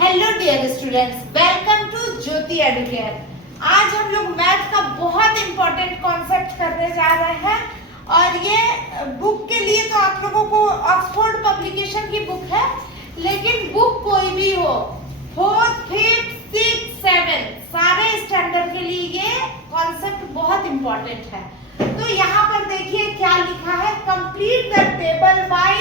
Hello dear students, welcome to Jyoti Educare. आज हम लोग मैथ का बहुत इंपॉर्टेंट कॉन्सेप्ट करने जा रहे हैं और ये बुक के लिए तो आप लोगों को ऑक्सफोर्ड पब्लिकेशन की बुक है, लेकिन बुक कोई भी हो, 4th, 5th, 6th, 7th सारे स्टैंडर्ड के लिए ये कॉन्सेप्ट बहुत इंपॉर्टेंट है। तो यहाँ पर देखिए क्या लिखा है, complete the table by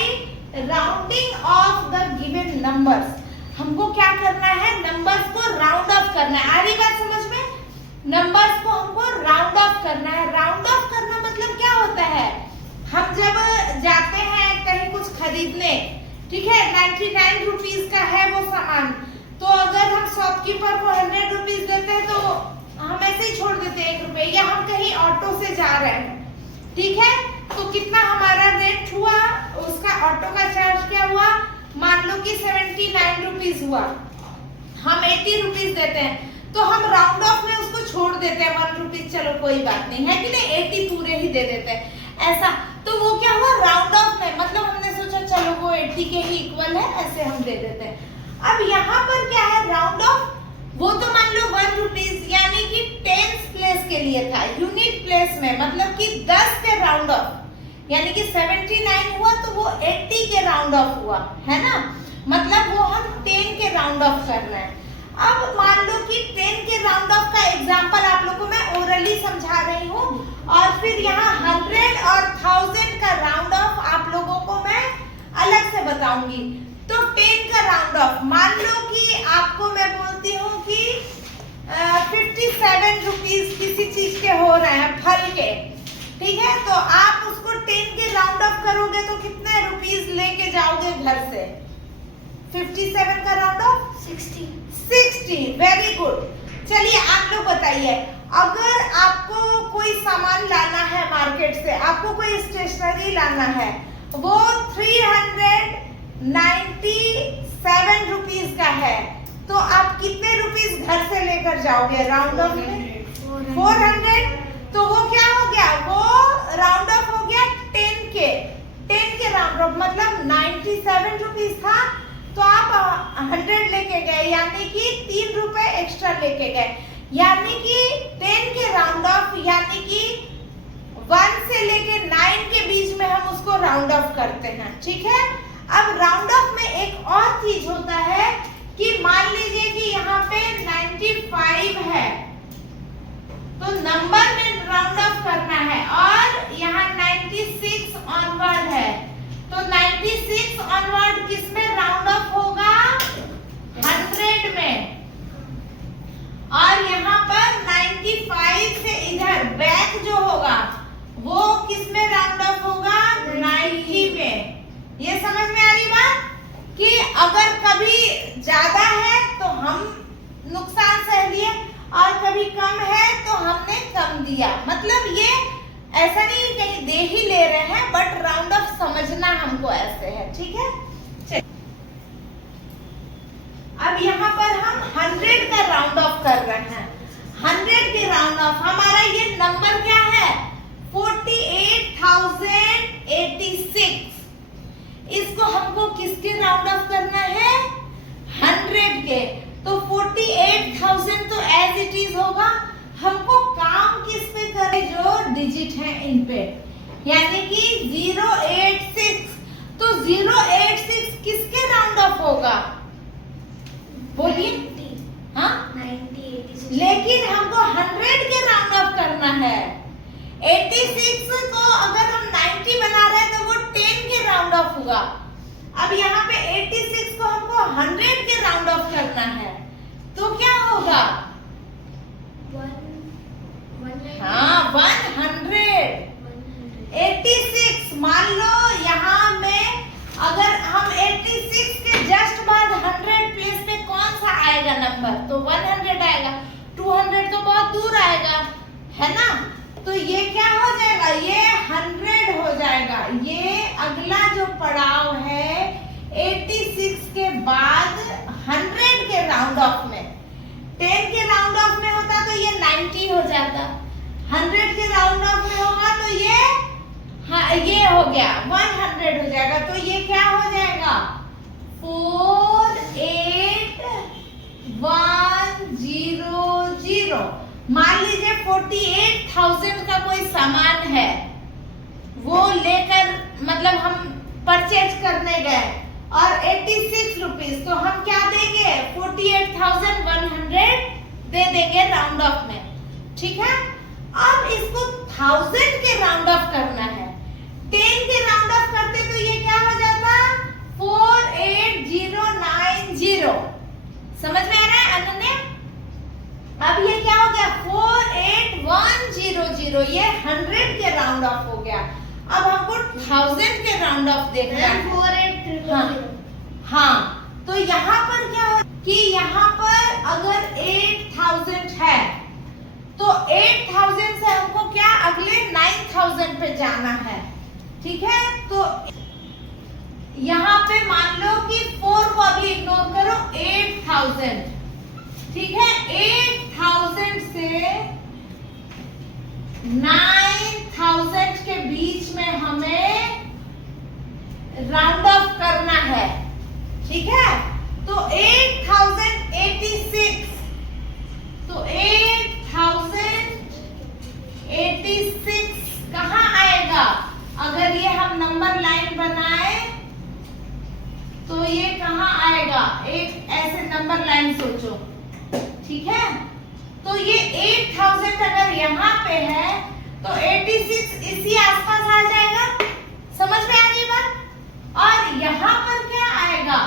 rounding off the given numbers. हमको क्या करना है, नंबर्स को राउंड ऑफ करना है। आ रही बात समझ में? नंबर्स को हमको राउंड ऑफ करना है। राउंड ऑफ करना मतलब क्या होता है, हम जब जाते हैं कहीं कुछ खरीदने, ठीक है, 99 रुपीज का है वो सामान, तो अगर हम शॉपकीपर को 100 रुपीज देते हैं तो हम ऐसे ही छोड़ देते हैं 1 रुपए, या हम कहीं ऑटो से जा रहे हैं, ठीक है, तो कितना हमारा रेट हुआ, उसका ऑटो का चार्ज क्या हुआ, मान लो कि 79 रुपीज हुआ, हम 80 रुपीज देते हैं, तो हम राउंड ऑफ में उसको छोड़ देते हैं 1 रुपीज, चलो कोई बात नहीं है कि नहीं, 80 पूरे ही दे देते हैं ऐसा। तो वो क्या हुआ, राउंड ऑफ में, मतलब हमने सोचा चलो वो 80 के ही इक्वल है, ऐसे हम दे देते हैं। अब यहाँ पर क्या है, राउंड ऑफ, वो तो मान लो 1 रुपीज यानी कि 10th प्लेस के लिए था, यूनिट प्लेस में, मतलब कि 10 के राउंड ऑफ, यानी कि 79 हुआ तो वो 80 के राउंड ऑफ हुआ, है ना, मतलब वो हम 10 के राउंड ऑफ कर रहे हैं। अब मान लो कि 10 के राउंड ऑफ का एग्जांपल आप लोगों को मैं ओरली समझा रही हूँ, और फिर यहाँ 100 और 1000 का राउंड ऑफ आप लोगों को मैं अलग से बताऊंगी। तो 10 का राउंड ऑफ, मान लो कि आपको मैं बोलती हूँ कि 57 रुपीज किसी चीज के हो रहे हैं, फल के, ठीक है, तो आप उसको 10 के राउंड ऑफ करोगे तो कितने रुपीस लेके जाओगे घर से? 57 का राउंड ऑफ 60। Very good. चलिए आप लोग बताइए, अगर आपको कोई सामान लाना है मार्केट से, आपको कोई स्टेशनरी लाना है, वो 397 रुपीस का है, तो आप कितने रुपीस घर से लेकर जाओगे राउंड ऑफ में? 400। तो वो क्या हो गया, वो राउंड ऑफ हो गया 10 के राउंड ऑफ, मतलब 97 रुपीस था, तो आप 100 लेके गए, यानी कि 3 रुपए एक्स्ट्रा लेके गए, यानी कि 10 के राउंड ऑफ, यानी कि 1 से लेके 9 के बीच में हम उसको राउंड ऑफ करते हैं, ठीक है। अब राउंड ऑफ में एक और चीज होता है कि मान लीजिए कि यहाँ पे 95 है, तो नंबर में राउंड ऑफ करना है, और यहाँ 96 ऑनवर्ड है, तो 96 ऑनवर्ड किस में राउंड ऑफ होगा? 100 में। और यहाँ पर 95 से इधर बैक जो होगा वो किस में राउंड ऑफ होगा? 90 में। ये समझ में आ रही बात कि अगर कभी ज्यादा है तो हम नुकसान सह लिए, और कभी कम है तो हमने कम दिया, मतलब ये ऐसा नहीं कहीं दे ही ले रहे हैं, बट राउंड ऑफ समझना हमको ऐसे है, ठीक है। अब यहाँ पर हम 100 का राउंड ऑफ कर रहे हैं। 100 के राउंड ऑफ, हमारा ये नंबर क्या है? 48,086। इसको हमको किसके राउंड ऑफ करना है? 100 के। तो 48,000 तो एज इट इज होगा, हमको काम किस पे करें? जो डिजिट है इन पे, यानी कि 086, तो 086 किसके राउंड ऑफ होगा? बोलिए। हाँ, 90, 86। लेकिन हमको 100 के राउंड ऑफ करना है। 86 को अगर हम 90 बना रहे हैं तो वो 10 के राउंड ऑफ हुआ। अब यहाँ पे 86 को हमको 100 के राउंड ऑफ करना है, तो क्या होगा? हाँ, 100। 86, मान लो यहाँ में अगर हम 86 के जस्ट बाद 100 प्लेस पे कौन सा आएगा नंबर? तो 100 आएगा। 200 तो बहुत दूर आएगा, है ना, तो ये क्या हो जाएगा? ये 100 हो जाएगा। ये अगला जो पड़ाव है 86 के बाद 100 के राउंड ऑफ में। 10 के राउंड ऑफ में होता तो ये 90 हो जाता, 100 के राउंड ऑफ में होगा तो ये, हाँ, ये हो गया 100 हो जाएगा। तो ये क्या हो जाएगा? 48 मान लीजिए 48,000 का कोई सामान है, वो लेकर मतलब हम परचेज करने गए और 86 रुपीज, तो हम क्या देंगे 48,100 दे देंगे राउंड ऑफ में, ठीक है। अब इसको 1000 के राउंड ऑफ करना है, 10 के राउंड ऑफ करते तो ये क्या हो जाता 48090, समझ में आ रहा है अनन्या। अब ये क्या हो गया 48100, ये 100 के राउंड ऑफ हो गया। अब हमको 1000 के राउंड ऑफ देखना है 4800। हाँ, तो यहाँ पर क्या हो कि यहाँ पर अगर 8000 है तो 8000 से हमको क्या अगले 9000 पे जाना है, ठीक है। तो यहाँ पे मान लो कि 4 को अभी इग्नोर करो, 8000, ठीक है। 8000 से 9000 के बीच में हमें राउंड ऑफ करना है, ठीक है। तो 8086, तो 8086 कहाँ आएगा, अगर ये हम नंबर लाइन बनाए तो ये कहाँ आएगा, एक ऐसे नंबर लाइन सोचो, ठीक है। तो ये 8000 अगर यहाँ पे है तो 86 इसी आसपास आ जाएगा, समझ में आ रही बात। और यहाँ पर क्या आएगा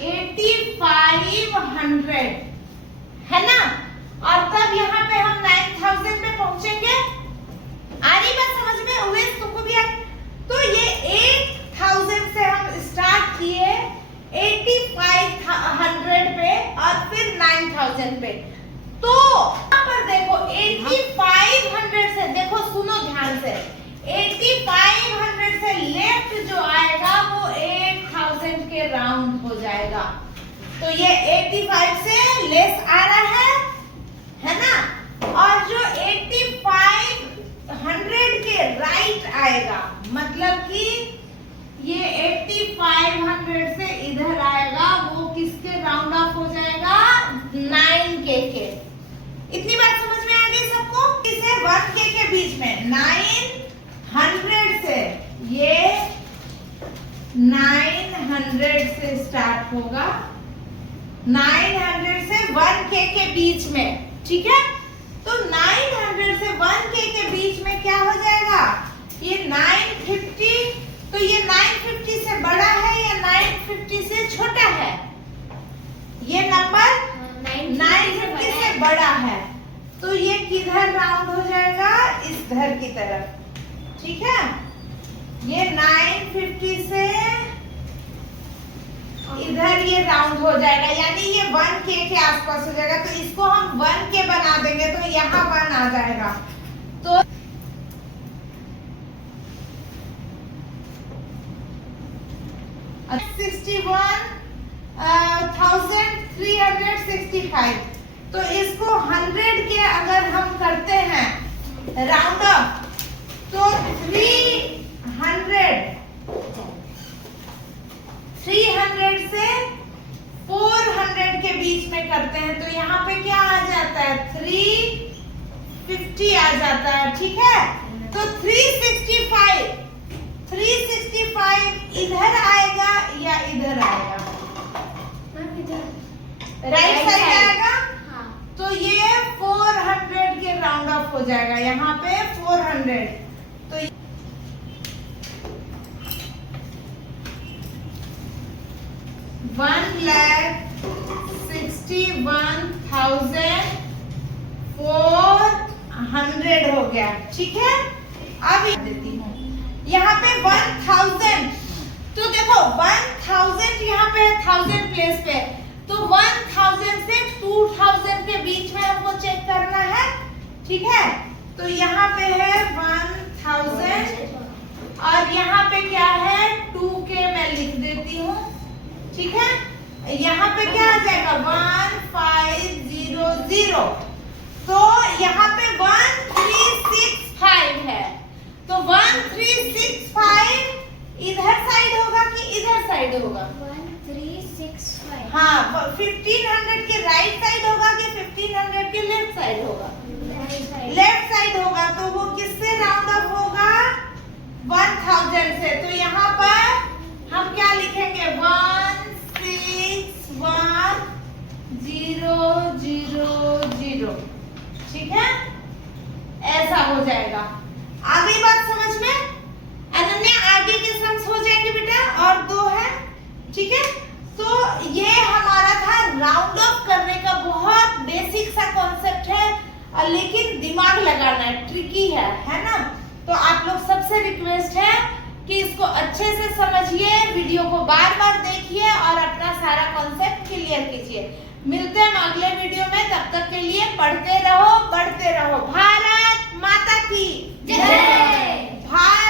8500, है ना। और तब यहाँ पे हम 9000 पे पहुंचेंगे, आ रही बात समझ में, हुए तुमको भी। तो ये 8000 से हम स्टार्ट किए 8500 पे और फिर 9000 पे। तो यहाँ पर देखो 8500 से, देखो सुनो ध्यान से, 8500 से लेफ्ट जो आएगा वो 8000 के राउंड हो जाएगा। तो ये 85 से लेस आ रहा है ना। और जो 8500 के राइट आएगा, मतलब कि ये 8500 से इधर आएगा, वो किसके राउंड ऑफ हो जाएगा 9K के। इतनी बात समझ में आ गई सबको। इसे 1K के बीच में 900 से, ये 900 से स्टार्ट होगा, 900 से 1K के बीच में, ठीक है। तो 900 से 1K के बीच में क्या हो जाएगा, ये 950, तो ये 950 से बड़ा है या 950 से छोटा है, ये नंबर 950 से बड़ा है, तो ये किधर राउंड हो जाएगा, इधर की तरफ, ठीक है। ये 950 से इधर ये राउंड हो जाएगा, यानी ये 1K के आसपास हो जाएगा। तो इसको हम 1K बना देंगे तो यहाँ 1 आ जाएगा। तो 61,365, तो इसको 100 के अगर हम करते हैं राउंड अप तो 300 से 400 के बीच में करते हैं, तो यहाँ पे क्या आ जाता है 350 आ जाता है, ठीक है। तो 365 इधर आएगा या इधर आएगा, राइट साइड आएगा। हाँ। तो ये 400 के राउंड ऑफ हो जाएगा, यहाँ पे 400। तो 1,61,400 हो गया, ठीक है। अब देती हूँ यहाँ पे 1000, तो देखो 1000 यहाँ पे 1000 प्लेस पे, तो 1000 से 2000 के बीच में हमको चेक करना है, ठीक है। तो यहाँ पे है 1000 और यहाँ पे क्या है 2K मैं लिख देती हूँ, ठीक है। यहाँ पे क्या आ जाएगा 1500, तो यहाँ पे 1365 है, तो 1365 इधर साइड होगा कि इधर साइड होगा, 1365 हाँ 1500 के राइट साइड होगा कि 1500 के लेफ्ट साइड होगा? लेफ्ट साइड होगा, तो वो किससे राउंड ऑफ होगा? 1000 से। तो यहाँ पर हम क्या लिखेंगे? 161,000। ठीक है, ऐसा हो जाएगा। आगे बात समझ में? अनन्या आगे के सम्स हो जाएंगे बेटा, और 2 है। ठीक है, तो ये हमारा था राउंड ऑफ करने का बहुत बेसिक सा कॉन्सेप्ट है, लेकिन दिमाग लगाना है, ट्रिकी है ना? तो आप लोग सबसे रिक्वेस्ट है कि इसको अच्छे से समझिए, वीडियो को बार-बार देखिए और अपना सारा कॉन्सेप्ट क्लियर कीजिए। मिलते हैं अगले वीडियो में, तब तक के लिए पढ़ते रहो, बढ़ते रहो। भारत माता की जय। भारत